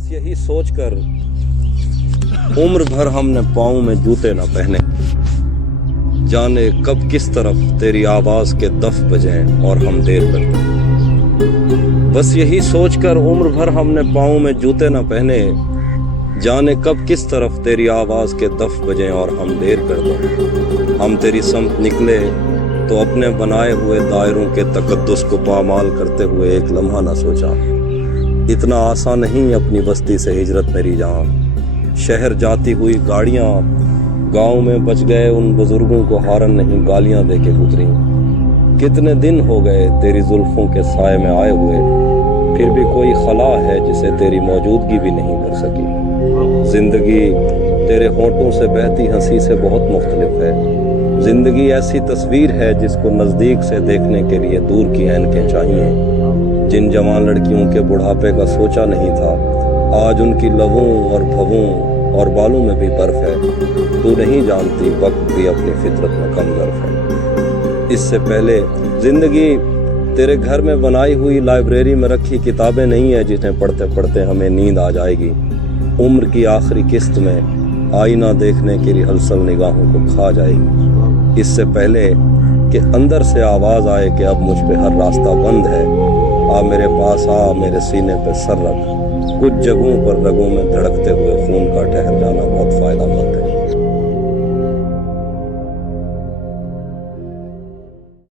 बस यही सोच कर उम्र भर हमने पाँव में जूते न पहने, जाने कब किस तरफ तेरी आवाज के दफ बजें और हम देर कर दें। बस यही सोचकर उम्र भर हमने पाँव में जूते न पहने, जाने कब किस तरफ तेरी आवाज के दफ बजें और हम देर कर दें। हम तेरी समत निकले तो अपने बनाए हुए दायरों के तकद्दुस को पामाल करते हुए एक लम्हा न सोचा। इतना आसान नहीं अपनी बस्ती से हिजरत मेरी जान, शहर जाती हुई गाड़ियां गांव में बच गए उन बुजुर्गों को हारन नहीं गालियां दे के गुजरी। कितने दिन हो गए तेरी जुल्फों के साए में आए हुए, फिर भी कोई खला है जिसे तेरी मौजूदगी भी नहीं भर सकी। जिंदगी तेरे होंठों से बहती हंसी से बहुत मुख्तलिफ है। जिंदगी ऐसी तस्वीर है जिसको नजदीक से देखने के लिए दूर की ऐनकें चाहिए। जिन जवान लड़कियों के बुढ़ापे का सोचा नहीं था, आज उनकी लबों और भवों और बालों में भी बर्फ है। तू नहीं जानती वक्त भी अपनी फितरत में कम ज़र्फ है। इससे पहले जिंदगी तेरे घर में बनाई हुई लाइब्रेरी में रखी किताबें नहीं है जिन्हें पढ़ते पढ़ते हमें नींद आ जाएगी। उम्र की आखिरी किस्त में आईना देखने की रिहर्सल निगाहों को खा जाएगी। इससे पहले कि अंदर से आवाज आए कि अब मुझ पे हर रास्ता बंद है, आ मेरे पास आ, मेरे सीने पे सर रख। कुछ जगहों पर रगों में धड़कते हुए खून का ठहर जाना बहुत फायदा मंद है।